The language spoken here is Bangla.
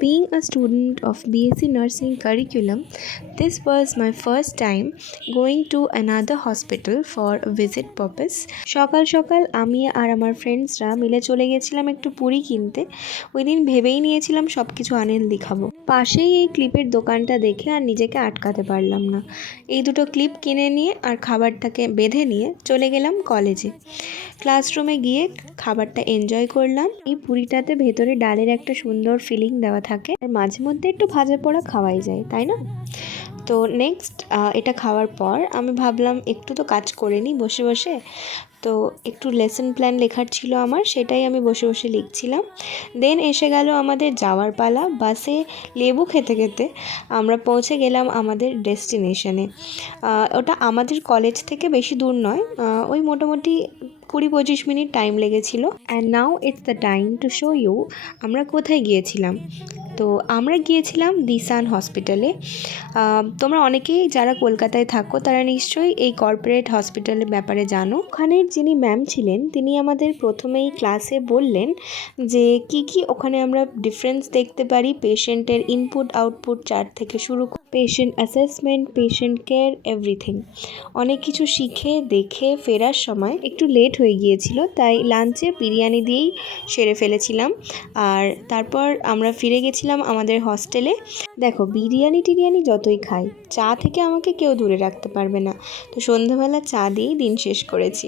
Being a student of BSc Nursing curriculum, this was my first time going to another hospital for a visit purpose. সকাল সকাল আমি আর আমার ফ্রেন্ডসরা মিলে চলে গেছিলাম একটু পুরি কিনতে। ওই দিন ভেবেই নিয়েছিলাম সব কিছু আনহেলদি খাবো। পাশেই এই ক্লিপের দোকানটা দেখে আর নিজেকে আটকাতে পারলাম না। এই দুটো ক্লিপ কিনে নিয়ে আর খাবারটাকে বেঁধে নিয়ে চলে গেলাম কলেজে। ক্লাসরুমে গিয়ে খাবারটা এনজয় করলাম। এই পুরিটাতে ভেতরে ডালের একটা সুন্দর ফিলিং দেওয়া থাকে, আর মাঝে মধ্যে একটু ভাজা পোড়া খাওয়াই যায়, তাই না? তো নেক্সট এটা খাওয়ার পর আমি ভাবলাম একটু তো কাজ করে নিই বসে বসে। তো একটু লেসন প্ল্যান লেখার ছিল আমার, সেটাই আমি বসে বসে লিখছিলাম। দেন এসে গেল আমাদের যাওয়ার পালা। বাসে লেবু খেতে খেতে আমরা পৌঁছে গেলাম আমাদের ডেস্টিনেশনে। ওটা আমাদের কলেজ থেকে বেশি দূর নয়, ওই মোটামুটি 20-25 মিনিট টাইম লেগেছিল। And now it's the time to show you আমরা কোথায় গিয়েছিলাম। তো আমরা গিয়েছিলাম দিসান হসপিটালে। তোমরা অনেকেই যারা কলকাতায় থাকো তারা নিশ্চয়ই এই কর্পোরেট হসপিটালের ব্যাপারে জানো। ওখানের যিনি ম্যাম ছিলেন তিনি আমাদের প্রথমেই ক্লাসে বললেন যে কি ওখানে আমরা ডিফারেন্স দেখতে পারি পেশেন্টের ইনপুট আউটপুট চার্ট থেকে শুরু করে patient assessment, patient care, everything. অনেক কিছু শিখে দেখে ফেরার সময় একটু লেট হয়ে গিয়েছিল, তাই লাঞ্চে বিরিয়ানি দিয়েই সেরে ফেলেছিলাম। আর তারপর আমরা ফিরে গেছিলাম আমাদের হস্টেলে। দেখো, বিরিয়ানি টিরিয়ানি যতই খাই, চা থেকে আমাকে কেউ দূরে রাখতে পারবে না। তো সন্ধ্যাবেলা চা দিয়েই দিন শেষ করেছি।